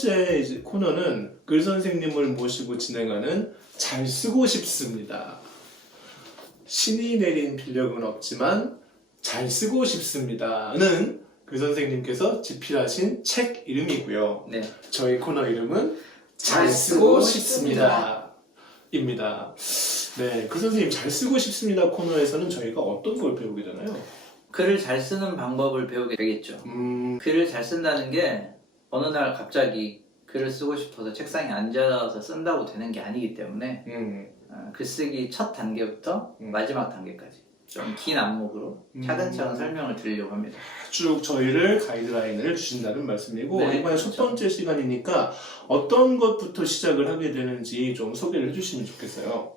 번째 이제 코너는 글 선생님을 모시고 진행하는 잘 쓰고 싶습니다. 신이 내린 필력은 없지만 잘 쓰고 싶습니다는 글 선생님께서 집필하신 책 이름이고요. 네. 저희 코너 이름은 잘 쓰고 싶습니다. 입니다. 네, 글 선생님 잘 쓰고 싶습니다 코너에서는 저희가 어떤 걸 배우게 되나요? 글을 잘 쓰는 방법을 배우게 되겠죠. 글을 잘 쓴다는 게 어느 날 갑자기 글을 쓰고 싶어서 책상에 앉아서 쓴다고 되는 게 아니기 때문에 글쓰기 첫 단계부터 마지막 단계까지 좀 긴 안목으로 차근차근 설명을 드리려고 합니다. 쭉 저희를 가이드라인을 주신다는 말씀이고, 네, 이번에 그렇죠. 첫 번째 시간이니까 어떤 것부터 시작을 하게 되는지 좀 소개를 해주시면 좋겠어요.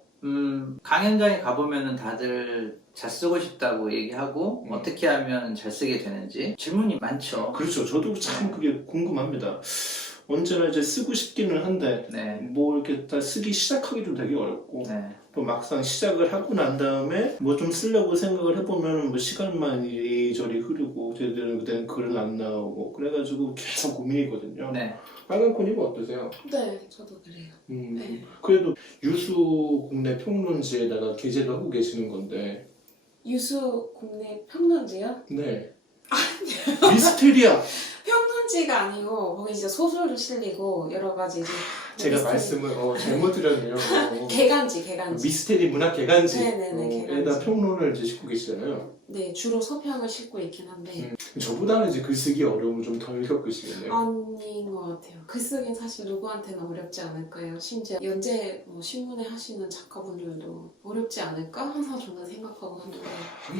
강연장에 가보면은 다들 잘 쓰고 싶다고 얘기하고 어떻게 하면 잘 쓰게 되는지 질문이 많죠. 그렇죠. 저도 참 그게 궁금합니다. 언제나 이제 쓰고 싶기는 한데 네. 뭐 이렇게 다 쓰기 시작하기도 되게 어렵고 네. 또 막상 시작을 하고 난 다음에 뭐 좀 쓰려고 생각을 해보면 뭐 시간만 이리저리 흐르고 제대로 된 글은 안 나오고 그래가지고 계속 고민이거든요. 네. 빨간코님 어떠세요? 네, 저도 그래요. 네. 그래도 유수 국내 평론지에다가 게재도 하고 계시는 건데 유수 국내 평론지요? 네 미스테리아 평론지가 아니고 거기 이제 소설도 실리고 여러 가지 이제 제가 말씀을 잘못 드렸네요. 개간지. 미스테리 문학 개간지에다 네네네, 개간지. 평론을 이제 싣고 계시잖아요. 네, 주로 서평을 싣고 있긴 한데 저보다는 이제 글쓰기 어려움을 좀 덜 겪으시겠네요. 아닌 것 같아요. 글쓰기는 사실 누구한테나 어렵지 않을까요? 심지어 연재 신문에 하시는 작가분들도 어렵지 않을까? 항상 저는 생각하고 하는데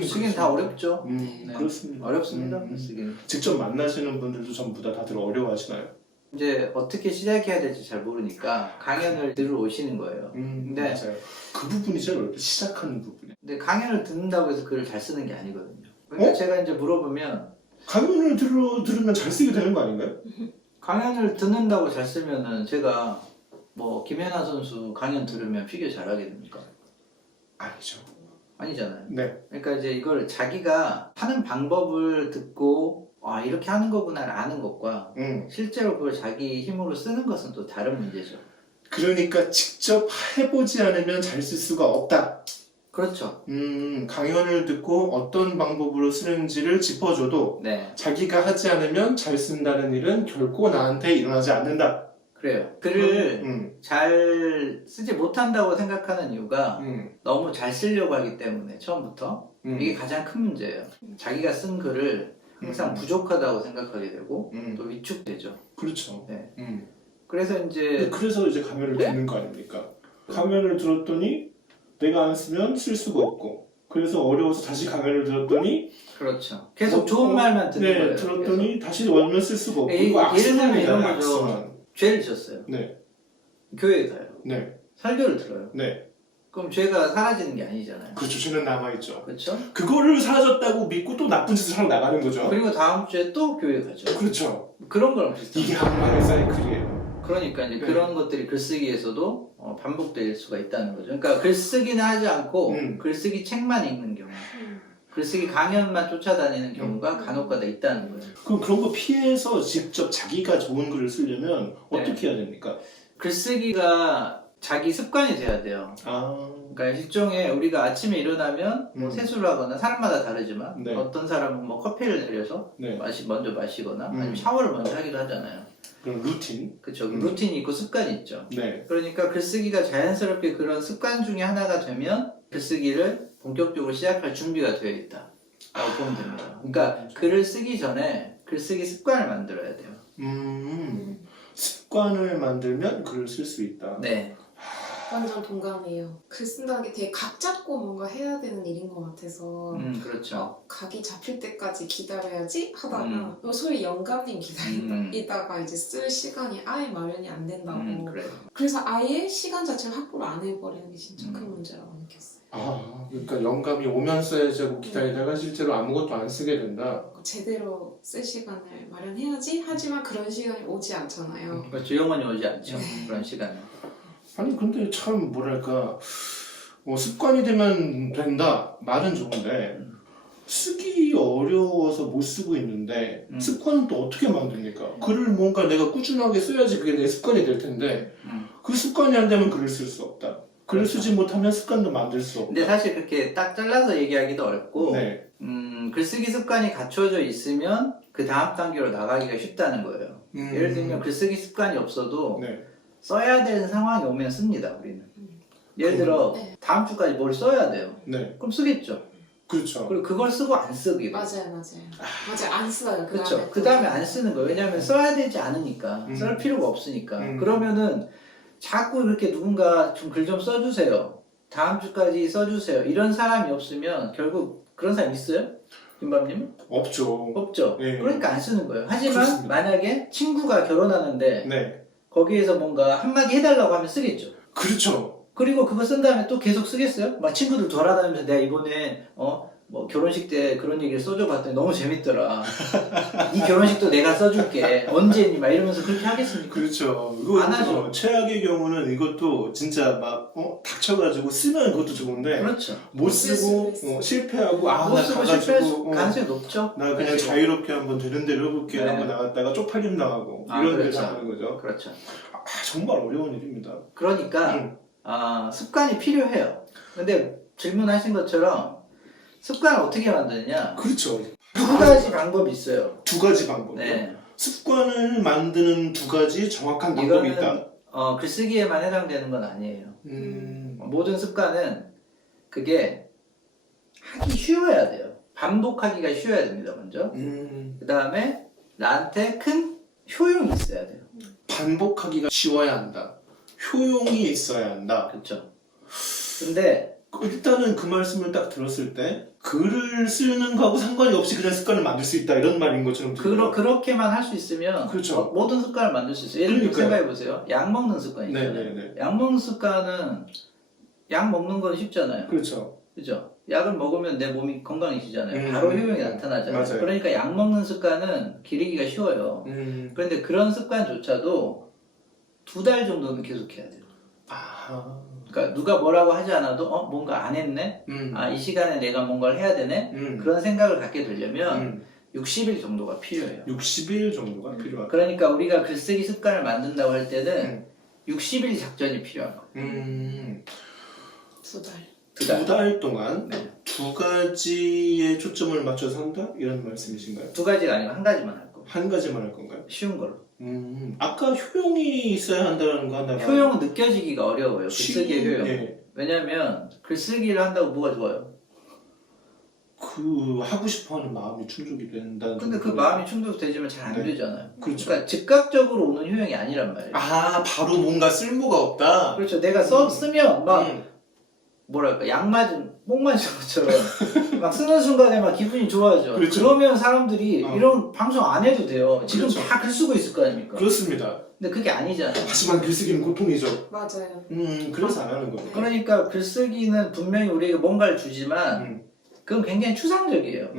쓰기는 다 어렵죠. 네. 그렇습니다. 어렵습니다. 쓰기는. 직접 만나시는 분들도 전부 다 다들 어려워하시나요? 이제 어떻게 시작해야 될지 잘 모르니까 강연을 들으러 오시는 거예요. 네. 네. 맞아요. 그 부분이 제일 어렵게 시작하는 부분이에요. 근데 강연을 듣는다고 해서 글을 잘 쓰는 게 아니거든요. 그러니까 제가 이제 물어보면 강연을 들으면 잘 쓰게 되는 거 아닌가요? 강연을 듣는다고 잘 쓰면은 제가 뭐 김연아 선수 강연 들으면 피겨 잘하게 됩니까? 아니죠. 아니잖아요. 네. 그러니까 이제 이걸 자기가 하는 방법을 듣고 이렇게 하는 거구나를 아는 것과 실제로 그걸 자기 힘으로 쓰는 것은 또 다른 문제죠. 그러니까 직접 해보지 않으면 잘 쓸 수가 없다. 그렇죠. 강연을 듣고 어떤 방법으로 쓰는지를 짚어줘도 네. 자기가 하지 않으면 잘 쓴다는 일은 결코 나한테 일어나지 않는다. 그래요. 글을 잘 쓰지 못한다고 생각하는 이유가 너무 잘 쓰려고 하기 때문에 처음부터 이게 가장 큰 문제예요. 자기가 쓴 글을 항상 부족하다고 생각하게 되고 또 위축되죠. 그렇죠. 네. 그래서 이제 강연을 네. 듣는 거 아닙니까? 강연을 들었더니 내가 안 쓰면 쓸 수가 없고 그래서 어려워서 다시 강연을 들었더니 그렇죠. 계속 좋은 말만 듣는 거예요. 들었더니 다시 원면 쓸 수가 없고 예를 들면 이런 거죠. 악순환. 죄를 지었어요. 네. 교회에 가요. 네. 설교를 들어요. 네. 그럼 죄가 사라지는 게 아니잖아요. 그렇죠. 죄는 남아있죠. 그렇죠? 그거를 사라졌다고 믿고 또 나쁜 짓을 하러 나가는 거죠. 그리고 다음 주에 또 교회 가죠. 그렇죠. 그런 거랑 비슷해요. 이게 악마의 사이클이에요. 그러니까 이제 네. 그런 것들이 글쓰기에서도 반복될 수가 있다는 거죠. 그러니까 글쓰기는 하지 않고 글쓰기 책만 읽는 경우, 글쓰기 강연만 쫓아다니는 경우가 간혹가다 있다는 거예요. 그런 거 피해서 직접 자기가 좋은 글을 쓰려면 어떻게 해야 됩니까? 글쓰기가 자기 습관이 돼야 돼요. 그러니까 일종의 우리가 아침에 일어나면 뭐 세수를 하거나 사람마다 다르지만 네. 어떤 사람은 뭐 커피를 내려서 네. 먼저 마시거나 아니면 샤워를 먼저 하기도 하잖아요. 그런 루틴. 그렇죠. 루틴이 있고 습관이 있죠. 네. 그러니까 글쓰기가 자연스럽게 그런 습관 중에 하나가 되면 글쓰기를 본격적으로 시작할 준비가 되어 있다라고 보면 됩니다. 그러니까 글을 쓰기 전에 글쓰기 습관을 만들어야 돼요. 습관을 만들면 글을 쓸 수 있다. 네. 완전 동감해요. 글 쓴다는 게 되게 각 잡고 뭔가 해야 되는 일인 것 같아서 그렇죠. 각이 잡힐 때까지 기다려야지 하다가 소위 영감님 기다리다가 이제 쓸 시간이 아예 마련이 안 된다고. 그래요. 그래서 아예 시간 자체를 확보를 안 해버리는 게 진짜 큰 문제라고 느꼈어요. 그러니까 영감이 오면 써야지 하고 기다리다가 실제로 아무것도 안 쓰게 된다. 제대로 쓸 시간을 마련해야지 하지만 그런 시간이 오지 않잖아요. 그렇죠. 영원히 오지 않죠. 그런 시간은. 아니 근데 참 뭐랄까 습관이 되면 된다 말은 좋은데 쓰기 어려워서 못 쓰고 있는데 습관은 또 어떻게 만듭니까? 글을 뭔가 내가 꾸준하게 써야지 그게 내 습관이 될 텐데 그 습관이 안 되면 글을 쓸 수 없다. 글을 그렇죠. 쓰지 못하면 습관도 만들 수 없다. 근데 사실 그렇게 딱 잘라서 얘기하기도 어렵고 네. 글쓰기 습관이 갖춰져 있으면 그 다음 단계로 나가기가 쉽다는 거예요. 예를 들면 글쓰기 습관이 없어도 네. 써야 되는 상황이 오면 씁니다, 우리는. 예를 들어 네. 다음 주까지 뭘 써야 돼요. 네. 그럼 쓰겠죠. 그렇죠. 그리고 그걸 쓰고 안 쓰기도. 맞아요. 안 써요. 그렇죠. 그 다음에 안 쓰는 거예요. 왜냐하면 써야 되지 않으니까. 쓸 필요가 없으니까. 그러면은 자꾸 이렇게 누군가 좀 글 좀 써주세요. 다음 주까지 써주세요. 이런 사람이 없으면 결국 그런 사람 있어요? 김밥님은? 없죠. 없죠. 네. 그러니까 안 쓰는 거예요. 하지만 그렇습니다. 만약에 친구가 결혼하는데 네. 거기에서 뭔가 한마디 해달라고 하면 쓰겠죠. 그렇죠. 그리고 그거 쓴 다음에 또 계속 쓰겠어요? 막 친구들 돌아다니면서 내가 이번에 뭐 결혼식 때 그런 얘기를 써줘 봤더니 너무 재밌더라. 이 결혼식도 내가 써줄게. 언제 했니? 막 이러면서 그렇게 하겠습니까? 그렇죠. 이거 안 하죠. 최악의 경우는 이것도 진짜 막 닥쳐가지고 쓰면 그것도 좋은데 그렇죠. 못 쓰고 실패하고 못 나 쓰고 가가지고 실패할 가능성이 높죠. 나 그냥 사실. 자유롭게 한번 되는 대로 해볼게 네. 하고 나갔다가 쪽팔림 당하고 아, 이런 그렇죠. 데서 하는 거죠. 그렇죠. 정말 어려운 일입니다. 그러니까 습관이 필요해요. 근데 질문하신 것처럼 습관을 어떻게 만드느냐? 그렇죠. 두 가지 방법이 있어요. 두 가지 방법. 네. 습관을 만드는 두 가지 정확한 방법이 있다. 이거는 글쓰기에만 해당되는 건 아니에요. 모든 습관은 그게 하기 쉬워야 돼요. 반복하기가 쉬워야 됩니다. 먼저. 그 다음에 나한테 큰 효용이 있어야 돼요. 반복하기가 쉬워야 한다. 효용이 있어야 한다. 그렇죠. 근데 일단은 그 말씀을 딱 들었을 때 글을 쓰는 거하고 상관이 없이 그냥 습관을 만들 수 있다 이런 말인 것처럼 들려요. 그렇게만 할 수 있으면 그렇죠. 모든 습관을 만들 수 있어요. 예를 들어 그러니까요. 생각해보세요. 약 먹는 습관 있잖아요. 네네네. 약 먹는 습관은 약 먹는 건 쉽잖아요. 그렇죠. 그죠? 약을 먹으면 내 몸이 건강해지잖아요. 바로 효용이 나타나잖아요. 맞아요. 그러니까 약 먹는 습관은 기르기가 쉬워요. 그런데 그런 습관조차도 2달 정도는 계속해야 돼요. 그러니까 누가 뭐라고 하지 않아도 뭔가 안 했네? 이 시간에 내가 뭔가를 해야 되네? 그런 생각을 갖게 되려면 60일 정도가 필요해요. 60일 정도가 필요하다. 그러니까 우리가 글쓰기 습관을 만든다고 할 때는 60일 작전이 필요한 거예요. 2달. 2달. 2달 동안 네. 두 가지에 초점을 맞춰서 한다? 이런 말씀이신가요? 2가지가 아니고 1가지만 할 거예요. 한 가지만 할 건가요? 쉬운 걸로. 아까 효용이 있어야 한다는 거 하다가 효용은 느껴지기가 어려워요. 글쓰기의 효용. 예. 왜냐하면 글쓰기를 한다고 뭐가 좋아요? 그 하고 싶어하는 마음이 충족이 된다는. 근데 그 정도로. 마음이 충족되지만 잘 안 네. 되잖아요. 그렇죠. 그러니까 즉각적으로 오는 효용이 아니란 말이에요. 바로 뭔가 쓸모가 없다. 그렇죠. 내가 쓰면 막 뭐랄까 약 맞은 목 맞은 것처럼 막 쓰는 순간에 막 기분이 좋아져. 그렇죠. 그러면 사람들이 이런 방송 안 해도 돼요. 지금 그렇죠. 다 글 쓰고 있을 거 아닙니까? 그렇습니다. 근데 그게 아니잖아요. 하지만 글쓰기는 고통이죠. 맞아요. 그래서 안 하는 거예요. 그러니까 글쓰기는 분명히 우리에게 뭔가를 주지만 그건 굉장히 추상적이에요.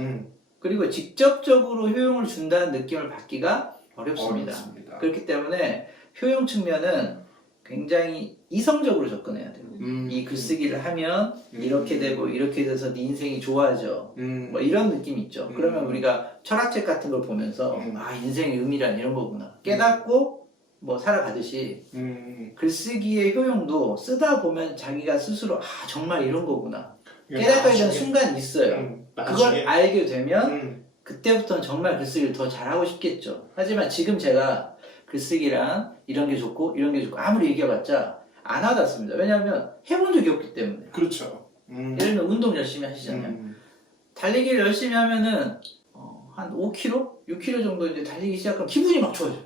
그리고 직접적으로 효용을 준다는 느낌을 받기가 어렵습니다. 그렇기 때문에 효용 측면은 굉장히 이성적으로 접근해야 돼요. 이 글쓰기를 하면 이렇게 되고 이렇게 돼서 네 인생이 좋아져. 뭐 이런 느낌 있죠. 그러면 우리가 철학책 같은 걸 보면서 인생의 의미란 이런 거구나. 깨닫고 뭐 살아가듯이 글쓰기의 효용도 쓰다 보면 자기가 스스로 정말 이런 거구나. 깨닫게 되는 순간이 있어요. 그걸 알게 되면 그때부터는 정말 글쓰기를 더 잘하고 싶겠죠. 하지만 지금 제가 글쓰기랑 이런 게 좋고 이런 게 좋고 아무리 얘기해봤자 안 와닿습니다. 왜냐하면 해본 적이 없기 때문에. 그렇죠. 예를 들면 운동 열심히 하시잖아요. 달리기를 열심히 하면은 한 5km? 6km 정도 이제 달리기 시작하면 기분이 막 좋아져요.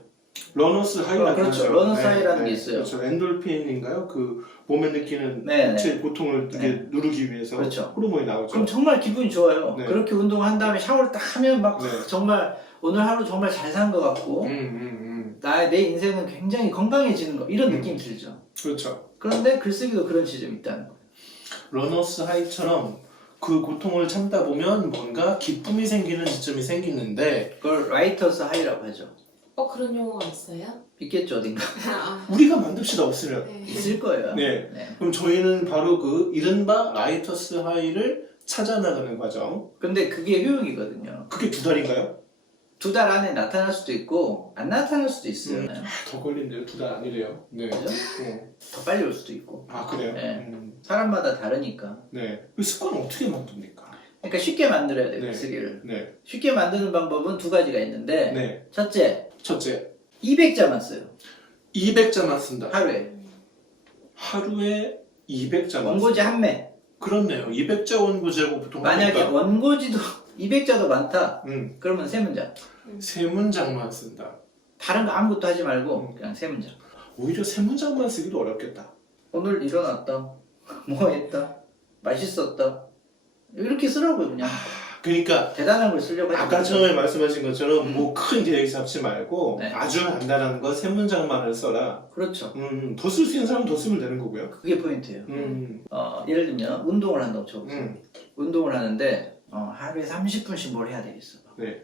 러너스 하이라는 그렇죠. 러너스 하이라는 게 있어요. 그렇죠. 엔돌핀인가요? 그 몸에 느끼는 네, 제 고통을 이렇게 누르기 위해서 그렇죠. 호르몬이 나오죠. 그럼 정말 기분이 좋아요. 네. 그렇게 운동한 다음에 샤워를 딱 하면 막 정말 오늘 하루 정말 잘 산 것 같고 내 인생은 굉장히 건강해지는 거 이런 느낌이 들죠. 그렇죠. 그런데 글쓰기도 그런 지점이 있다는 거예요. 러너스 하이처럼 그 고통을 참다 보면 뭔가 기쁨이 생기는 지점이 생기는데 그걸 라이터스 하이라고 하죠. 그런 용어가 있어요? 있겠죠 어딘가. 우리가 만듭시다 없으면. 네. 있을 거예요. 네. 그럼 저희는 바로 그 이른바 라이터스 하이를 찾아 나가는 과정. 근데 그게 효용이거든요. 그게 2달인가요? 2달 안에 나타날 수도 있고 안 나타날 수도 있어요. 더 걸린대요. 2달 아니래요. 네. 그죠? 더 빨리 올 수도 있고. 아 그래요? 네. 사람마다 다르니까. 네. 그 습관을 어떻게 만듭니까? 그러니까 쉽게 만들어야 돼요. 네. 글쓰기를. 네. 쉽게 만드는 방법은 2가지가 있는데 네. 첫째, 첫째, 200자만 써요. 200자만 쓴다. 하루에. 하루에 200자만. 원고지 한 매. 그렇네요. 200자 원고제고 보통 만약에 하니까. 원고지도 200자도 많다. 그러면 3문장. 3문장만 쓴다. 다른 거 아무것도 하지 말고 그냥 3문장. 오히려 3문장만 쓰기도 어렵겠다. 오늘 일어났다. 뭐 했다. 맛있었다. 이렇게 쓰라고요 그냥. 그러니까 대단한 걸 쓰려고 하지 아까 말고. 처음에 말씀하신 것처럼 뭐 큰 계획 잡지 말고 네. 아주 간단한 거 3문장만을 써라. 그렇죠. 더 쓸 수 있는 사람은 더 쓰면 되는 거고요. 그게 포인트예요. 예를 들면 운동을 한다고 쳐보세요. 운동을 하는데 하루에 30분씩 뭘 해야 되겠어. 네.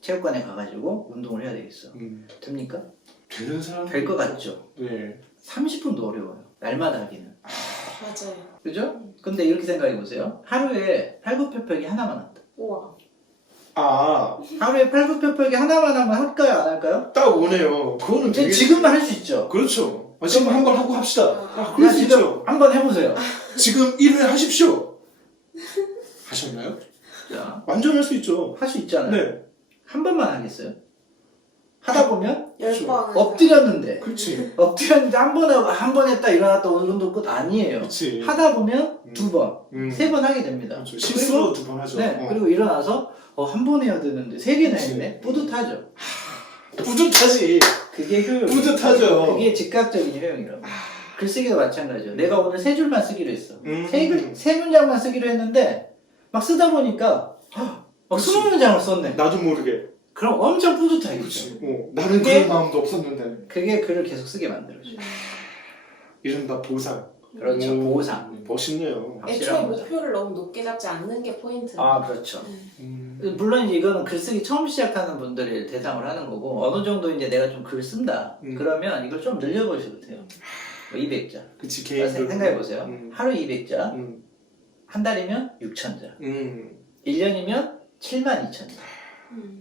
체육관에 가가지고 운동을 해야 되겠어. 됩니까? 되는 사람 될 것 같죠? 네. 30분도 어려워요. 날마다 하기는. 맞아요. 그죠? 근데 이렇게 생각해 보세요. 하루에 팔굽혀펴기 하나만 한다. 우와. 아, 하루에 팔굽혀펴기 하나만 하면 할까요? 안 할까요? 딱 오네요. 그거는 되게 지금은 할 수 있죠. 그렇죠. 지금 한 번 하고 합시다. 아, 그럴 수 지금 있죠. 한번 해보세요. 지금 1회 하십시오. 하셨나요? 자, 완전 할 수 있죠. 할 수 있잖아요. 네. 한 번만 하겠어요. 하다 보면 10번. 엎드렸는데 그렇지. 한 번 했다 일어났다 오늘 운동 끝 아니에요. 그렇지. 하다 보면 2번, 음. 3번 하게 됩니다. 그렇죠. 실수로 2번 하죠. 네, 그리고 일어나서 한 번 해야 되는데 3개나 그치. 했네. 뿌듯하죠. 뿌듯하지. 그게 효용. 뿌듯하죠. 그게 즉각적인 효용이라고. 글쓰기도 마찬가지죠. 내가 오늘 3줄만 쓰기로 했어. 세 문장만 쓰기로 했는데 막 쓰다 보니까 막 그치. 20문장을 썼네. 나도 모르게. 그럼 엄청 뿌듯하겠죠. 그렇지. 나는 그게- 그런 마음도 없었는데. 그게 글을 계속 쓰게 만들어줘요. 이른바 보상. 그렇죠. 오, 보상. 멋있네요. 애초에 확실한 거죠. 목표를 너무 높게 잡지 않는 게 포인트. 그렇죠. 음. 물론 이제 이거는 글쓰기 처음 시작하는 분들을 대상으로 하는 거고 어느 정도 이제 내가 좀 글 쓴다. 그러면 이걸 좀 늘려보셔도 돼요. 200자. 그치, 개인. 생각해보세요. 하루 200자. 음. 한 달이면 6,000자. 음. 1년이면 72,000자.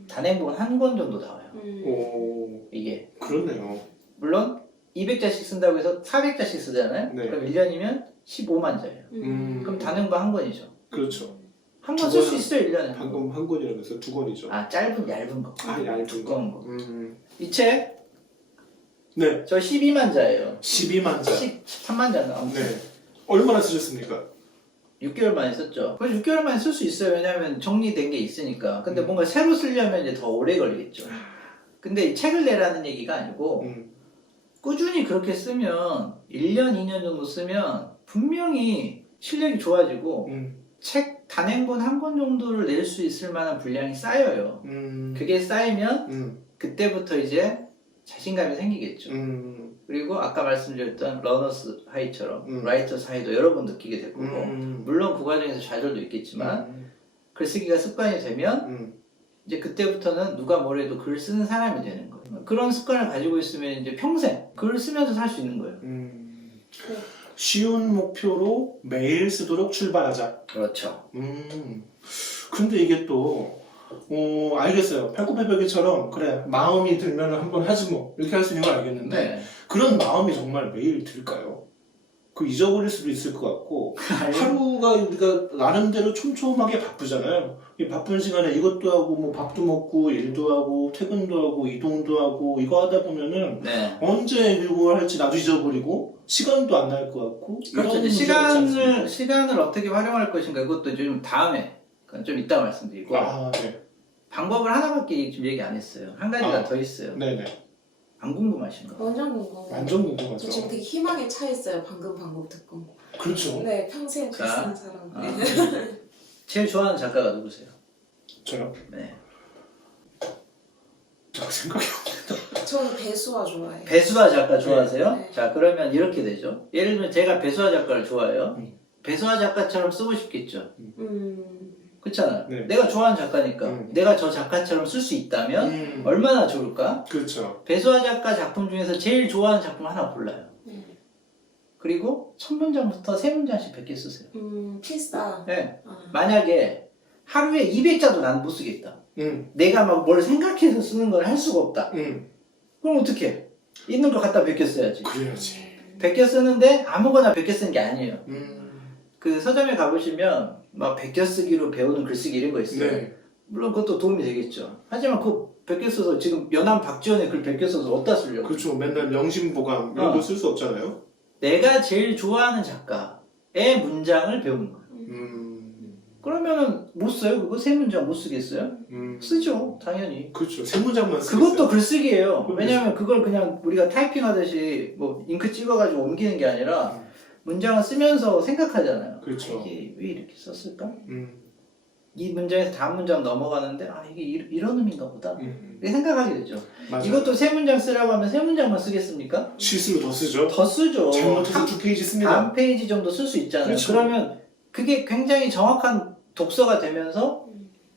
단행본 한 권 정도 나와요. 오, 이게. 그렇네요. 물론 200자씩 쓴다고 해서 400자씩 쓰잖아요. 네. 그럼 1년이면 15만 자예요. 그럼 단행본 한 권이죠. 그렇죠. 한 권 쓸 수 있어요, 1년에. 방금 한 권이라면서 2권이죠. 짧은 얇은 거. 얇은 두꺼운 거. 거. 이 책 네. 저 12만 자예요. 12만 자. 13만 자 나옵니다. 네. 얼마나 쓰셨습니까? 6개월 만에 썼죠. 그래서 6개월 만에 쓸 수 있어요. 왜냐하면 정리된 게 있으니까. 근데 뭔가 새로 쓰려면 이제 더 오래 걸리겠죠. 근데 이 책을 내라는 얘기가 아니고 꾸준히 그렇게 쓰면 1년, 2년 정도 쓰면 분명히 실력이 좋아지고 책 단행본 한 권 정도를 낼 수 있을 만한 분량이 쌓여요. 그게 쌓이면 그때부터 이제 자신감이 생기겠죠. 그리고 아까 말씀드렸던 러너스 하이처럼 라이터스 하이도 여러 번 느끼게 될 거고 물론 그 과정에서 좌절도 있겠지만 글쓰기가 습관이 되면 이제 그때부터는 누가 뭐래도 글 쓰는 사람이 되는 거예요. 그런 습관을 가지고 있으면 이제 평생 글을 쓰면서 살 수 있는 거예요. 쉬운 목표로 매일 쓰도록 출발하자. 그렇죠. 근데 이게 또 알겠어요. 팔굽혀펴기처럼 그래 마음이 들면 한번 하지 뭐 이렇게 할 수 있는 건 알겠는데 네. 그런 마음이 정말 매일 들까요? 그 잊어버릴 수도 있을 것 같고 하루가 우리가 나름대로 촘촘하게 바쁘잖아요. 이 바쁜 시간에 이것도 하고 뭐 밥도 먹고 일도 하고 퇴근도 하고 이동도 하고 이거 하다 보면은 네. 언제 이걸 할지 나도 잊어버리고 시간도 안 날 것 같고 그렇죠. 이런 이제 문제가 있지 않습니까? 시간을 어떻게 활용할 것인가 그것도 좀 다음에 좀 이따 말씀드리고 네. 방법을 하나밖에 지금 얘기 안 했어요. 한 가지가 더 있어요. 네네. 안 궁금하신가? 완전 궁금해요. 완전 궁금하죠. 저 지금 되게 희망에 차 있어요. 방금 방법 듣고. 그렇죠. 네, 평생 글 자, 쓰는 사람. 제일 좋아하는 작가가 누구세요? 저요? 네. 저 생각이 저는 배수아 좋아해요. 배수아 작가 좋아하세요? 네. 자, 그러면 이렇게 되죠. 예를 들면 제가 배수아 작가를 좋아해요. 배수아 작가처럼 쓰고 싶겠죠. 그렇잖아요. 네. 내가 좋아하는 작가니까 내가 저 작가처럼 쓸 수 있다면 얼마나 좋을까? 그렇죠. 배수아 작가 작품 중에서 제일 좋아하는 작품 하나 골라요. 그리고 첫 문장부터 세 문장씩 100개 쓰세요. 필사. 네. 아. 만약에 하루에 200자도 난 못 쓰겠다. 내가 막 뭘 생각해서 쓰는 걸 할 수가 없다. 그럼 어떻게? 있는 걸 갖다 100개 써야지. 그래야지. 100개 쓰는데 아무거나 100개 쓰는 게 아니에요. 그 서점에 가보시면 막 100개 쓰기로 배우는 글쓰기 이런 거 있어요. 네. 물론 그것도 도움이 되겠죠. 하지만 그 100개 써서 지금 연암 박지원의 글 100개 써서 어디다 쓰려고? 그렇죠. 맨날 명심보감 이런 거 쓸 수 없잖아요. 내가 제일 좋아하는 작가의 문장을 배우는 거예요. 그러면은 못 써요? 그거 세 문장 못 쓰겠어요? 쓰죠, 당연히. 그렇죠. 세 문장만 쓰겠어요. 그것도 글쓰기예요. 왜냐하면 그걸 그냥 우리가 타이핑하듯이 뭐 잉크 찍어가지고 옮기는 게 아니라 문장을 쓰면서 생각하잖아요. 그렇죠. 이게 왜 이렇게 썼을까? 이 문장에서 다음 문장 넘어가는데 아 이게 이런 의미인가 보다. 이렇게 생각하게 되죠. 맞아요. 이것도 세 문장 쓰라고 하면 세 문장만 쓰겠습니까? 실수로 더 쓰죠. 더 쓰죠. 잘못해서 2페이지 씁니다. 한 페이지 정도 쓸 수 있잖아요. 그렇죠. 그러면 그게 굉장히 정확한 독서가 되면서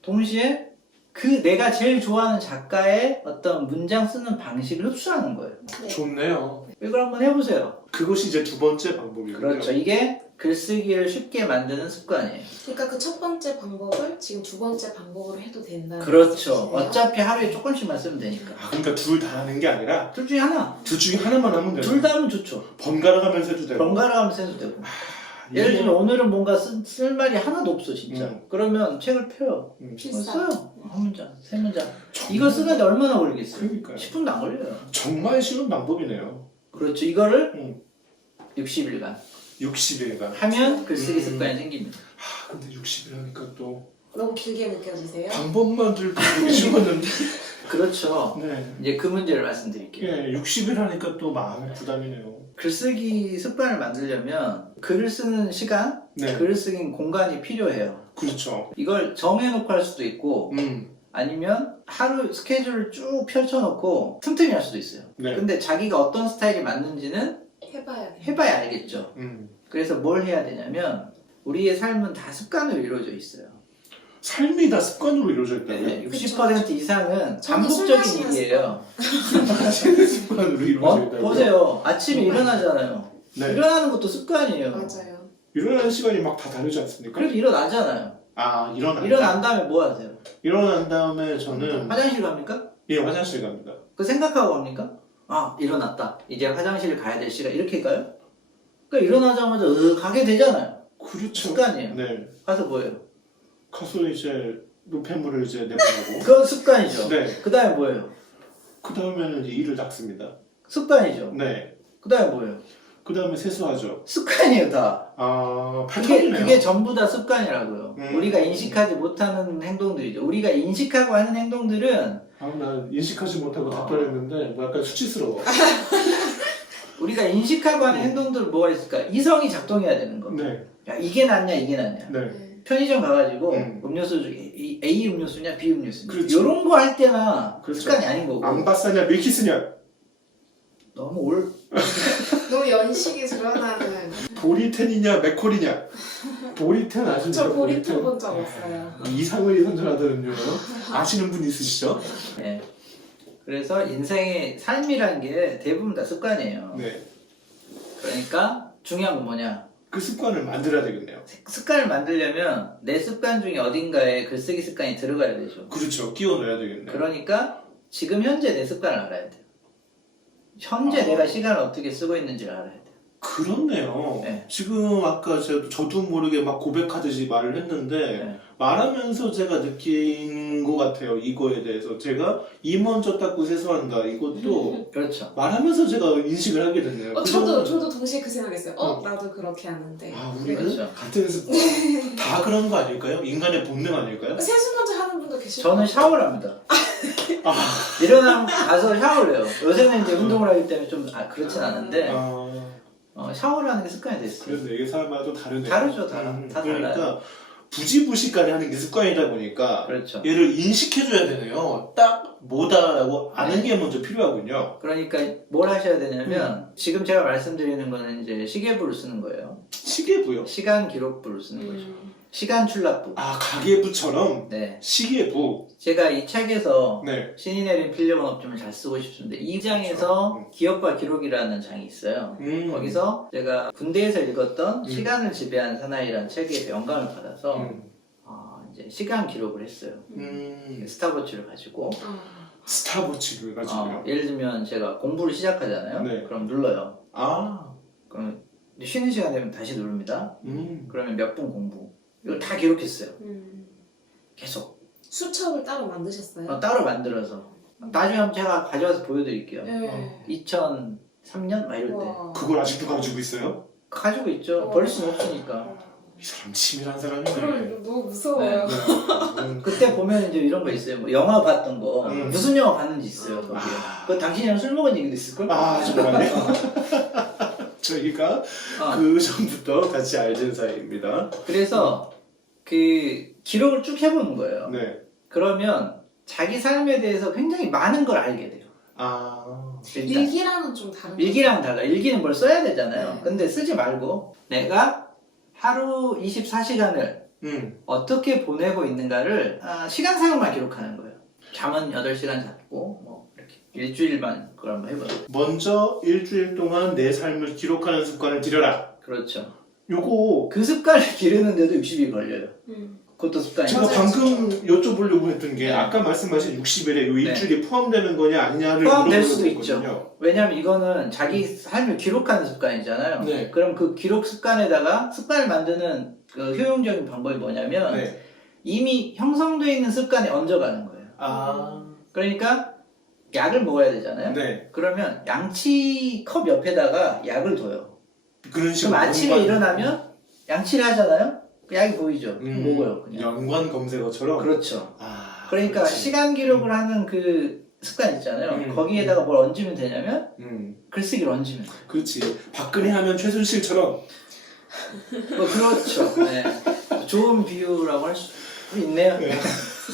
동시에 그 내가 제일 좋아하는 작가의 어떤 문장 쓰는 방식을 흡수하는 거예요. 네. 좋네요. 이걸 한번 해보세요. 그것이 이제 두 번째 방법이고요. 그렇죠. 이게 글쓰기를 쉽게 만드는 습관이에요. 그러니까 그 첫 번째 방법을 지금 두 번째 방법으로 해도 된다는 그렇죠. 말씀이시네요. 어차피 하루에 조금씩만 쓰면 되니까. 아, 그러니까 둘 다 하는 게 아니라 둘 중에 하나. 둘 중에 하나만 하면 돼요. 둘 다 하면 좋죠. 번갈아 가면서 해도 되고. 번갈아 가면서 해도 되고. 예를 들면 오늘은 뭔가 쓸 말이 하나도 없어 진짜. 그러면 책을 펴요. 필사. 써요. 한 문장, 세 문장. 이거 쓰는데 얼마나 걸리겠어요? 그러니까요. 10분도 안 걸려요. 정말 쉬운 방법이네요. 그렇죠. 이거를 60일간 60일간 하면 글쓰기 습관이 생깁니다. 아, 근데 60일 하니까 또 너무 길게 느껴지세요? 방법만 들고 쉬웠는데. 그렇죠. 네. 이제 그 문제를 말씀드릴게요. 예, 60일 하니까 또 마음의 부담이네요. 글쓰기 습관을 만들려면 글을 쓰는 시간, 네. 글을 쓰는 공간이 필요해요. 그렇죠. 이걸 정해놓고 할 수도 있고 아니면 하루 스케줄을 쭉 펼쳐놓고 틈틈이 할 수도 있어요. 네. 근데 자기가 어떤 스타일이 맞는지는 해봐야 알겠죠. 그래서 뭘 해야 되냐면 우리의 삶은 다 습관으로 이루어져 있어요. 삶이 다 습관으로 이루어져 있다고요? 네, 60% 이상은 저는 술 반복적인 마시는 일이에요. 습관으로 이루어져 있다고요? 보세요. 아침에 일어나잖아요. 네. 일어나는 것도 습관이에요. 맞아요. 일어나는 시간이 막 다 다르지 않습니까? 그래도 일어나잖아요. 아, 일어난 다음에 뭐 하세요? 일어난 다음에 저는 화장실 갑니까? 예, 화장실 갑니다. 그 생각하고 갑니까? 아, 일어났다. 이제 화장실 가야 될 시간. 이렇게 가요? 그러니까 일어나자마자 가게 되잖아요. 그렇죠. 습관이에요. 네. 가서 뭐예요? 가서 이제 노폐물을 이제 내보내고. 그건 습관이죠. 네. 그 다음에 뭐예요? 그 다음에는 이제 이를 닦습니다. 습관이죠. 네. 그 다음에 뭐예요? 그 다음에 세수하죠. 습관이에요, 다. 아, 그게, 패턴이네요. 그게 전부 다 습관이라고요. 우리가 인식하지 못하는 행동들이죠. 우리가 인식하고 하는 행동들은 아, 난 인식하지 못하고 답변했는데 뭐 약간 수치스러워. 우리가 인식하고 하는 행동들은 뭐가 있을까? 이성이 작동해야 되는 거. 네. 야, 이게 낫냐, 이게 낫냐. 네. 편의점 가가지고 음료수 중에 A 음료수냐, B 음료수냐. 그렇죠. 이런 거 할 때나 그렇죠. 습관이 아닌 거고. 암바사냐 밀키스냐. 너무 너무 연식이 드러나는. 보리텐이냐 맥콜이냐. 보리텐 아시죠? 저 보리텐 본 적 없어요. 이상을 선전하더군요. 아시는 분 있으시죠? 네. 그래서 인생의 삶이란 게 대부분 다 습관이에요. 네. 그러니까 중요한 건 뭐냐? 그 습관을 만들어야 되겠네요. 습관을 만들려면 내 습관 중에 어딘가에 글쓰기 습관이 들어가야 되죠. 그렇죠. 끼워 넣어야 되겠네요. 그러니까 지금 현재 내 습관을 알아야 돼요. 현재 내가 시간을 어떻게 쓰고 있는지를 알아야 돼요. 그렇네요. 네. 지금 아까 저도 모르게 막 고백하듯이 말을 했는데 네. 말하면서 제가 느낀 것 같아요. 이거에 대해서 제가 이 먼저 닦고 세수한다. 이것도 그렇죠. 말하면서 제가 인식을 하게 됐네요. 저도 동시에 그 생각했어요. 나도 그렇게 하는데. 아, 우리가 그렇죠. 같은 습관 다 그런 거 아닐까요? 인간의 본능 아닐까요? 세수 먼저 하는 분도 계실 저는 거예요. 샤워를 합니다. 아, 일어나면 가서 샤워를 해요. 요새는 이제 운동을 하기 때문에 좀 그렇진 않은데 샤워를 하는 게 습관이 됐어요. 그래서 이게 사람마다 또 다르네요. 다르죠, 다 그러니까 달라요. 부지불식간에 하는 게 습관이다 보니까 그렇죠. 얘를 인식해줘야 되네요. 딱 뭐다라고 아는 게 먼저 필요하군요. 그러니까 뭘 하셔야 되냐면 지금 제가 말씀드리는 거는 이제 시계부를 쓰는 거예요. 시계부요? 시간 기록부를 쓰는 거죠. 시간 출납부. 아, 가계부처럼 네. 시계부. 제가 이 책에서 네. 신이 내린 필력은 없지만 잘 쓰고 싶습니다. 이 장에서 기억과 기록이라는 장이 있어요. 거기서 제가 군대에서 읽었던 시간을 지배한 사나이라는 책에서 영감을 받아서 이제 시간 기록을 했어요. 스탑워치를 가지고. 스탑워치를 가지고요. 예를 들면 제가 공부를 시작하잖아요. 네. 그럼 눌러요. 아. 그럼 쉬는 시간 되면 다시 누릅니다. 그러면 몇 분 공부. 이걸 다 기록했어요. 계속. 수첩을 따로 만드셨어요? 따로 만들어서. 나중에 한번 제가 가져와서 보여드릴게요. 네. 2003년? 막 이럴 때. 와. 그걸 아직도 가지고 있어요? 가지고 있죠. 버릴 수는 없으니까. 이 사람 치밀한 사람이네. 그럼 너무 무서워요. 그때 보면 이제 이런 거 있어요. 뭐 영화 봤던 거. 무슨 영화 봤는지 있어요. 거기에. 그 당신이랑 술 먹은 얘기도 있을걸? 아, 정말요? 저희가 그 전부터 같이 알던 사이입니다. 그래서 그 기록을 쭉 해보는 거예요. 네. 그러면 자기 삶에 대해서 굉장히 많은 걸 알게 돼요. 아. 일단. 일기랑은 좀 다른 일기랑 달라. 일기는 뭘 써야 되잖아요. 근데 쓰지 말고 내가 하루 24시간을 어떻게 보내고 있는가를 시간 사용만 기록하는 거예요. 잠은 8시간 잤고 뭐 이렇게 일주일만 그걸 한번 해보는 거예요. 먼저 일주일 동안 내 삶을 기록하는 습관을 들여라. 그렇죠. 요거 그 습관을 기르는데도 60일이 걸려요. 그것도 습관이에요. 제가 방금 여쭤보려고 했던 게 네. 아까 말씀하신 60일에 요 네. 일주일이 포함되는 거냐 아니냐를 포함될 물어보려고 수도 있죠. 했거든요. 왜냐하면 이거는 자기 삶을 기록하는 습관이잖아요. 네. 그럼 그 기록 습관에다가 습관을 만드는 그 효용적인 방법이 뭐냐면 네. 이미 형성되어 있는 습관에 얹어가는 거예요. 아. 그러니까 약을 먹어야 되잖아요. 네. 그러면 양치 컵 옆에다가 약을 둬요. 그런 식으로 그럼 아침에 연관- 일어나면 양치를 하잖아요. 그 약이 보이죠. 먹어요. 그냥. 연관 검색어처럼. 그렇죠. 아. 그러니까 그렇지. 시간 기록을 하는 그 습관 있잖아요. 거기에다가 뭘 얹으면 되냐면 글쓰기를 얹으면 돼요. 그렇지. 박근혜 하면 최순실처럼. 뭐 그렇죠. 네. 좋은 비유라고 할 수 있네요. 네.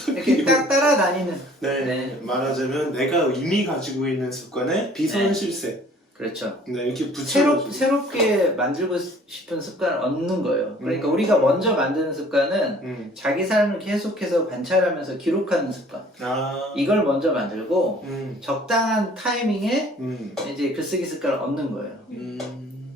이렇게 딱 따라다니는. 네. 네. 말하자면 내가 이미 가지고 있는 습관에 비선실세. 그렇죠. 네, 이렇게 붙여가지고. 새롭게 만들고 싶은 습관을 얻는 거예요. 그러니까 우리가 먼저 만드는 습관은 자기 삶을 계속해서 관찰하면서 기록하는 습관. 아. 이걸 먼저 만들고 음. 적당한 타이밍에 이제 글쓰기 습관을 얻는 거예요.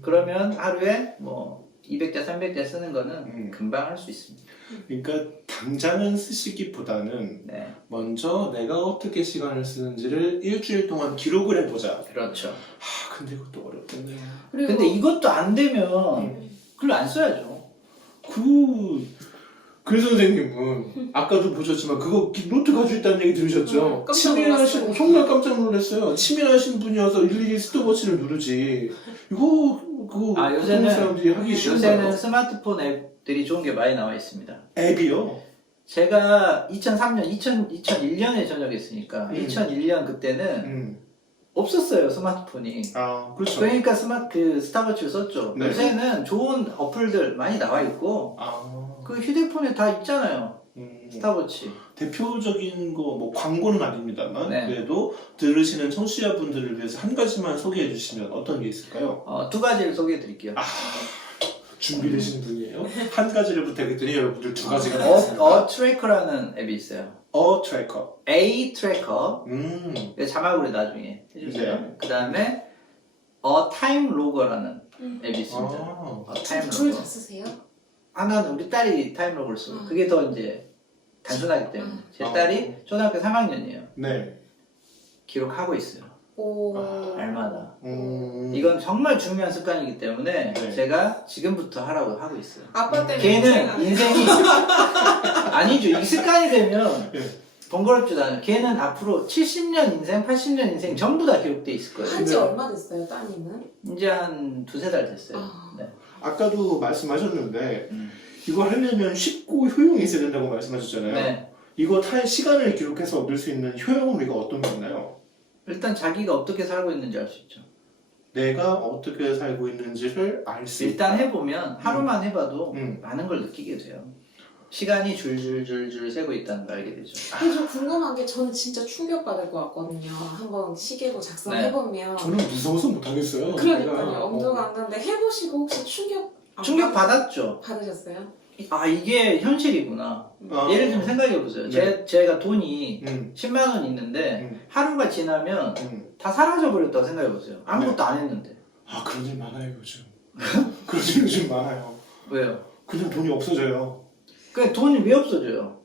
그러면 하루에 뭐 200자, 300자 쓰는 거는 금방 할 수 있습니다. 그러니까 당장은 쓰시기보다는 네. 먼저 내가 어떻게 시간을 쓰는지를 일주일 동안 기록을 해보자. 그렇죠. 아, 근데 이것도 어렵겠네요. 그리고 근데 이것도 안 되면 글을 안 써야죠. 글 선생님은 아까도 보셨지만 그거 노트 가지고 있다는 얘기 들으셨죠? 깜짝 치밀하신 놀랐어요. 정말 깜짝 놀랐어요. 치밀하신 분이어서 일일이 스톱워치를 누르지. 이거 그거 보통 사람들이 하기 요새는 쉬운가요? 스마트폰 앱들이 좋은 게 많이 나와 있습니다. 앱이요? 제가 2001년에 전역했으니까 2001년 그때는 없었어요 스마트폰이. 아, 그렇죠. 그러니까 스타워치를 썼죠. 네. 요새는 좋은 어플들 많이 나와 있고 아, 그 휴대폰에 다 있잖아요. 스타워치. 대표적인 거 뭐 광고는 아닙니다만 네. 그래도 들으시는 청취자분들을 위해서 한 가지만 소개해 주시면 어떤 게 있을까요? 두 가지를 소개해 드릴게요. 준비되신 분이에요? 한 가지를 부탁했더니 여러분들 두 가지가 나왔습니다. 트래커라는 앱이 있어요. 트래커. A 트래커. 자막으로 나중에 해주세요. 네. 그 다음에 타임 로거라는 앱이 있습니다. 타임 둘 로거. 다 쓰세요? 하나는 우리 딸이 타임 로그를 쓰고 그게 더 이제 단순하기 때문에 제 아. 딸이 초등학교 3학년이에요. 네. 기록하고 있어요. 오. 날마다. 음. 이건 정말 중요한 습관이기 때문에 네. 제가 지금부터 하라고 하고 있어요. 아빠 때문에 걔는 인생이 아니죠. 이 습관이 되면 네. 번거롭지도 않아요. 걔는 앞으로 70년 인생, 80년 인생 전부 다 기록돼 있을 거예요. 한지 얼마 됐어요, 따님은? 이제 한 2-3달 됐어요. 아. 네. 아까도 말씀하셨는데 이거 하려면 쉽고 효용이 있어야 된다고 말씀하셨잖아요. 네. 이거 시간을 기록해서 얻을 수 있는 효용은 우리가 어떤 게 있나요? 일단 자기가 어떻게 살고 있는지 알 수 있죠. 내가 어떻게 살고 있는지를 알 수 있다. 일단 해보면 하루만 해봐도 음. 많은 걸 느끼게 돼요. 시간이 줄줄줄줄 새고 있다는 걸 알게 되죠. 근데 좀 궁금한 게 저는 진짜 충격받을 것 같거든요. 한번 시계로 작성해보면. 저는 무서워서 못하겠어요. 그러니까요. 엄두가 안 나는데 해보시고 혹시 충격 받았죠. 받으셨어요? 아 이게 현실이구나. 아. 예를 들면 생각해보세요. 네. 제가 돈이 음. 10만 원 있는데 하루가 지나면 다 사라져버렸다고 생각해보세요. 아무것도 안 했는데. 아 그런 일 많아요 요즘. 그런 일 요즘 많아요. 왜요? 그냥 돈이 없어져요. 그 돈이 왜 없어져요?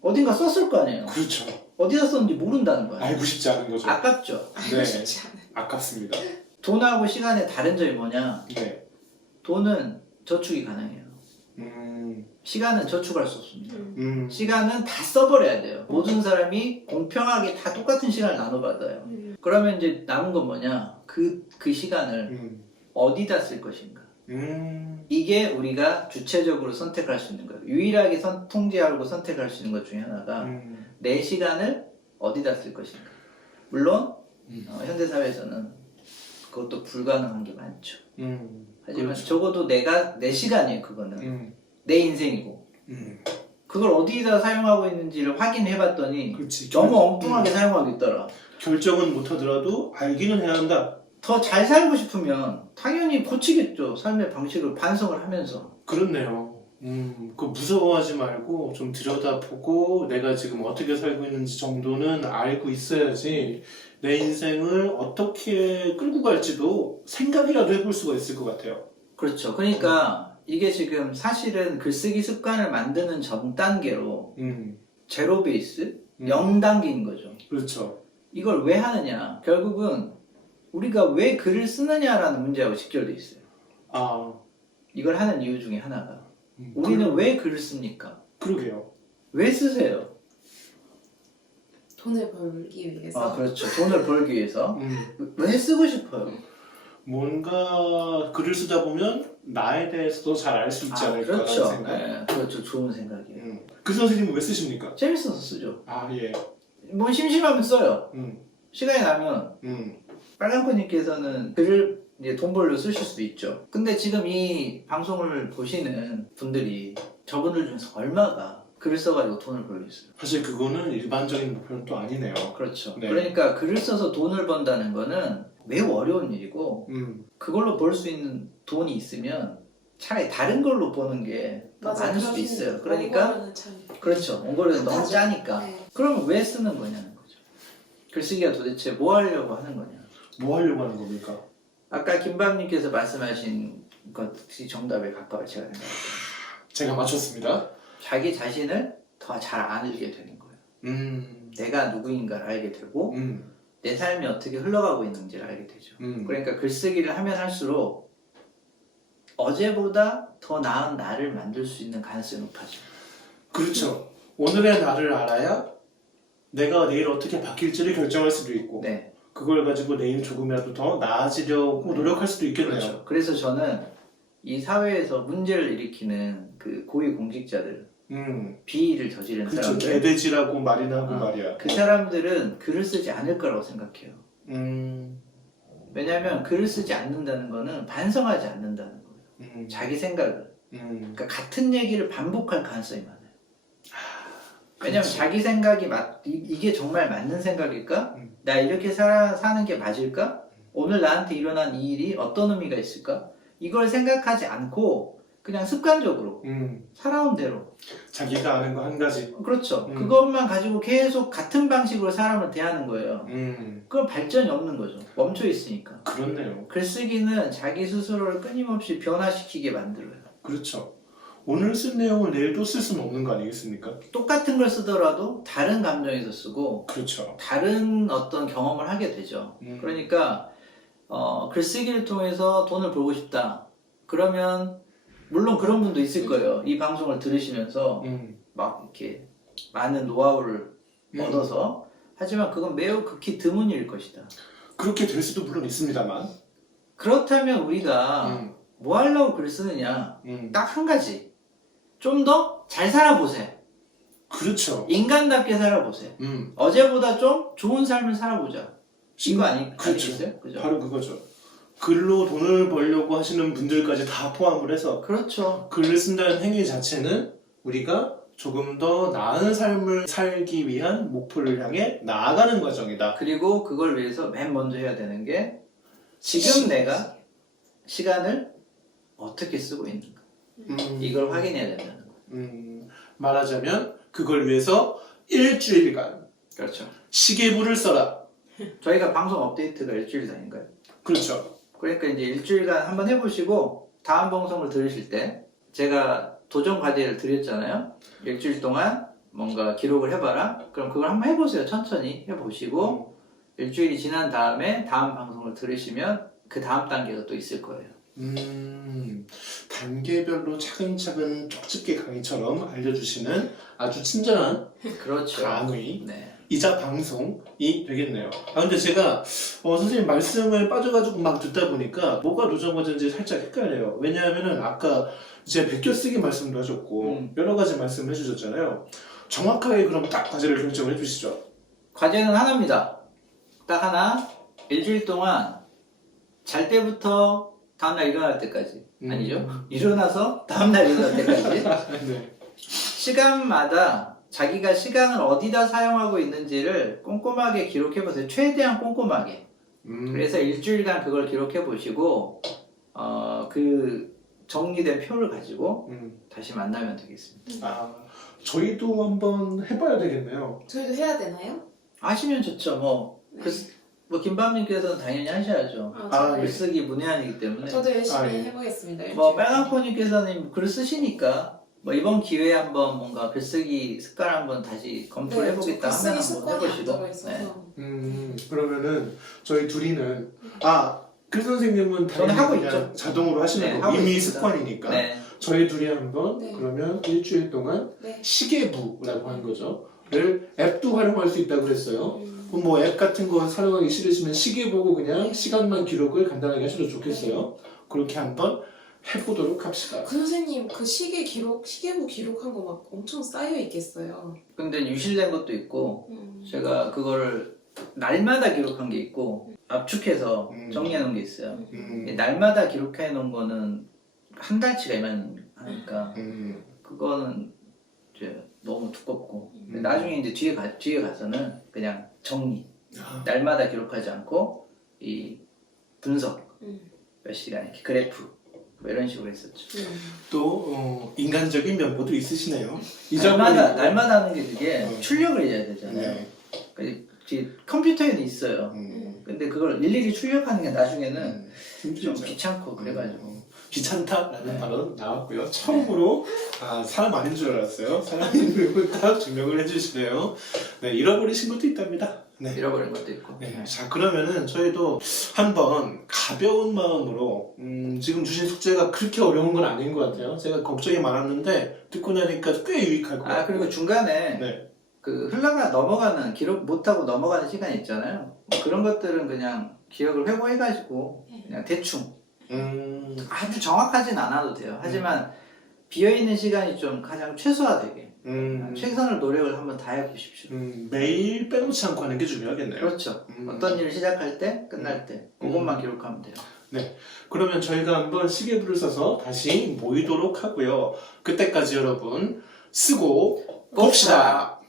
어딘가 썼을 거 아니에요. 그렇죠. 어디다 썼는지 모른다는 거예요. 알고 싶지 않은 거죠. 아깝죠. 네. 쉽지 않아요. 아깝습니다. 돈하고 시간의 다른 점이 뭐냐? 네. 돈은 저축이 가능해요. 시간은 저축할 수 없습니다. 시간은 다 써버려야 돼요. 모든 사람이 공평하게 다 똑같은 시간을 나눠받아요. 그러면 이제 남은 건 뭐냐? 그 시간을 어디다 쓸 것인가? 이게 우리가 주체적으로 선택할 수 있는 거예요. 유일하게 통제하고 선택할 수 있는 것 중에 하나가 내 시간을 어디다 쓸 것인가. 물론 현대사회에서는 그것도 불가능한 게 많죠. 하지만 그렇죠. 적어도 내 시간이에요. 그거는 내 인생이고 그걸 어디다 사용하고 있는지를 확인해 봤더니 그렇지. 너무 엉뚱하게 사용하고 있더라. 결정은 못하더라도 알기는 해야 한다. 더 잘 살고 싶으면 당연히 고치겠죠. 삶의 방식을 반성을 하면서. 그렇네요. 그 무서워하지 말고 좀 들여다보고 내가 지금 어떻게 살고 있는지 정도는 알고 있어야지 내 인생을 어떻게 끌고 갈지도 생각이라도 해볼 수가 있을 것 같아요. 그렇죠. 그러니까 이게 지금 사실은 글쓰기 습관을 만드는 전 단계로 제로 베이스, 0단계인 거죠. 그렇죠. 이걸 왜 하느냐? 결국은 우리가 왜 글을 쓰느냐라는 문제하고 직결돼 있어요. 아, 이걸 하는 이유 중에 하나가 우리는 왜 글을 씁니까? 그러게요. 왜 쓰세요? 돈을 벌기 위해서. 아 그렇죠. 돈을 벌기 위해서. 왜 쓰고 싶어요? 뭔가 글을 쓰다 보면 나에 대해서도 잘 알 수 있지 않을까라는 그렇죠. 생각. 네, 그렇죠. 좋은 생각이에요. 그 선생님은 왜 쓰십니까? 재밌어서 쓰죠. 아, 예. 뭐 심심하면 써요. 시간이 나면 음. 빨간코님께서는 글을 이제 돈 벌려 쓰실 수도 있죠. 근데 지금 이 방송을 보시는 분들이 저분들 중에서 얼마가 글을 써가지고 돈을 벌겠어요. 사실 그거는 일반적인 목표는 또 아니네요. 그렇죠. 네. 그러니까 글을 써서 돈을 번다는 거는 매우 어려운 일이고 그걸로 벌 수 있는 돈이 있으면 차라리 다른 걸로 버는 게 더 맞아, 많을 수도 그런 있어요. 그러니까 원고는 참. 그렇죠. 원고료는 너무 급하죠. 짜니까. 네. 그러면 왜 쓰는 거냐는 거죠. 글쓰기가 도대체 뭐 하려고 하는 거냐. 뭐 하려고 하는 겁니까? 아까 김밥님께서 말씀하신 것이 정답에 가까워 제가 생각합니다. 제가 맞췄습니다. 자기 자신을 더 잘 알게 되는 거예요. 내가 누구인가를 알게 되고 내 삶이 어떻게 흘러가고 있는지를 알게 되죠. 그러니까 글쓰기를 하면 할수록 어제보다 더 나은 나를 만들 수 있는 가능성이 높아져요. 그렇죠. 오늘의 나를 알아야 내가 내일 어떻게 바뀔지를 결정할 수도 있고 네. 그걸 가지고 내일 조금이라도 더 나아지려고 노력할 수도 있겠네요. 그렇죠. 그래서 저는 이 사회에서 문제를 일으키는 그 고위 공직자들, 비리를 저지르는 그렇죠. 사람들, 개돼지라고 말이나 하고 말이야. 그 사람들은 글을 쓰지 않을 거라고 생각해요. 왜냐하면 글을 쓰지 않는다는 거는 반성하지 않는다는 거예요. 자기 생각을. 그러니까 같은 얘기를 반복할 가능성이 많아요. 왜냐면 그렇지. 자기 생각이 이게 정말 맞는 생각일까? 나 이렇게 사는 게 맞을까? 오늘 나한테 일어난 이 일이 어떤 의미가 있을까? 이걸 생각하지 않고 그냥 습관적으로 살아온 대로 자기가 아는 거 한 가지. 그렇죠. 그것만 가지고 계속 같은 방식으로 사람을 대하는 거예요. 그건 발전이 없는 거죠. 멈춰 있으니까. 그렇네요. 글쓰기는 자기 스스로를 끊임없이 변화시키게 만들어요. 그렇죠. 오늘 쓴 내용을 내일 또 쓸 수는 없는 거 아니겠습니까? 똑같은 걸 쓰더라도 다른 감정에서 쓰고 그렇죠. 다른 어떤 경험을 하게 되죠. 그러니까 글쓰기를 통해서 돈을 벌고 싶다. 그러면 물론 그런 분도 있을 거예요. 이 방송을 들으시면서 막 이렇게 많은 노하우를 얻어서 하지만 그건 매우 극히 드문 일일 것이다. 그렇게 될 수도 물론 있습니다만. 그렇다면 우리가 뭐 하려고 글 쓰느냐? 딱 한 가지. 좀 더 잘 살아보세요. 그렇죠. 인간답게 살아보세요. 어제보다 좀 좋은 삶을 살아보자. 이거 그렇죠. 아니겠어요? 그죠? 바로 그거죠. 글로 돈을 벌려고 하시는 분들까지 다 포함을 해서 그렇죠. 글을 쓴다는 행위 자체는 우리가 조금 더 나은 삶을 살기 위한 목표를 향해 나아가는 과정이다. 그리고 그걸 위해서 맨 먼저 해야 되는 게 지금 내가 시간을 어떻게 쓰고 있는가. 이걸 확인해야 된다는 거예요. 말하자면 그걸 위해서 일주일간 그렇죠. 시계부를 써라. 저희가 방송 업데이트가 일주일 단위인가요? 그렇죠. 그러니까 이제 일주일간 한번 해보시고 다음 방송을 들으실 때 제가 도전 과제를 드렸잖아요. 일주일 동안 뭔가 기록을 해봐라. 그럼 그걸 한번 해보세요. 천천히 해보시고 일주일이 지난 다음에 다음 방송을 들으시면 그 다음 단계가 또 있을 거예요. 단계별로 차근차근 쪽집게 강의처럼 알려주시는 아주 친절한 그렇죠. 강의 네. 이자 방송이 되겠네요. 근데 제가 선생님 말씀을 빠져가지고 막 듣다 보니까 뭐가 도전 과제인지 살짝 헷갈려요. 왜냐하면은 아까 이제 베껴 쓰기 말씀도 하셨고 여러 가지 말씀을 해주셨잖아요. 정확하게 그럼 딱 과제를 결정을 해주시죠. 과제는 하나입니다. 딱 하나. 일주일 동안 잘 때부터 다음날 일어날 때까지. 아니죠? 일어나서 다음날 일어날 때까지. 네. 시간마다 자기가 시간을 어디다 사용하고 있는지를 꼼꼼하게 기록해보세요. 최대한 꼼꼼하게. 그래서 일주일간 그걸 기록해보시고 그 정리된 표를 가지고 다시 만나면 되겠습니다. 저희도 한번 해봐야 되겠네요. 저희도 해야 되나요? 하시면 좋죠. 뭐 김밤님께서는 당연히 하셔야죠. 네. 글쓰기 문외한이기 때문에. 저도 열심히 예. 해보겠습니다. 뭐 빨강포님께서는 글 쓰시니까 뭐 이번 기회에 한번 뭔가 글쓰기 습관 한번 다시 검토를 해보겠다 하면 글쓰기 한번 습관이 안 해보시고. 들어있어서. 그러면은 저희 둘이는 글 선생님은 저는 당연히 하고 그냥 있죠. 자동으로 하시는 네, 거고 하고 이미 있습니다. 습관이니까 네. 저희 둘이 한번 네. 그러면 일주일 동안 네. 시계부라고 하는 거죠.를 앱도 활용할 수 있다고 그랬어요. 음. 그럼 뭐 앱 같은 거 사용하기 싫으시면 시계 보고 그냥 네. 시간만 기록을 간단하게 하셔도 좋겠어요. 그렇게 한번 해보도록 합시다. 그 선생님 그 시계부 기록한 거 막 엄청 쌓여 있겠어요. 근데 유실된 것도 있고 제가 그거를 날마다 기록한 게 있고 압축해서 정리해 놓은 게 있어요. 날마다 기록해 놓은 거는 한 달치가 이만하니까 그거는 이제 너무 두껍고 나중에 이제 뒤에 가서는 그냥 정리 날마다 기록하지 않고 이 분석 몇 시간 이렇게 그래프 뭐 이런 식으로 했었죠. 또 인간적인 면모도 있으시네요. 날마다 하는 게 그게 출력을 해야 되잖아요. 네. 컴퓨터에는 있어요. 근데 그걸 일일이 출력하는 게 나중에는 좀 힘들죠. 귀찮고 그래가지고 귀찮다라는 발언 나왔고요. 처음으로 사람 아닌 줄 알았어요. 사람인 걸 딱 증명을 해주시네요. 네, 잃어버리신 것도 있답니다. 네. 잃어버린 것도 있고. 네. 자, 그러면은 저희도 한번 가벼운 마음으로 지금 주신 숙제가 그렇게 어려운 건 아닌 것 같아요. 제가 걱정이 많았는데 듣고 나니까 꽤 유익할 것 같아요. 그리고 중간에 네. 그 넘어가는 기록 못하고 넘어가는 시간이 있잖아요. 뭐 그런 것들은 그냥 기억을 회고해가지고 그냥 대충 아주 정확하진 않아도 돼요. 하지만 비어있는 시간이 좀 가장 최소화되게 최선을 노력을 한번 다해보십시오. 매일 빼놓지 않고 하는 게 중요하겠네요. 그렇죠. 어떤 일을 시작할 때 끝날 때 그것만 기록하면 돼요. 네, 그러면 저희가 한번 시계부를 써서 다시 모이도록 하고요. 그때까지 여러분 쓰고 봅시다.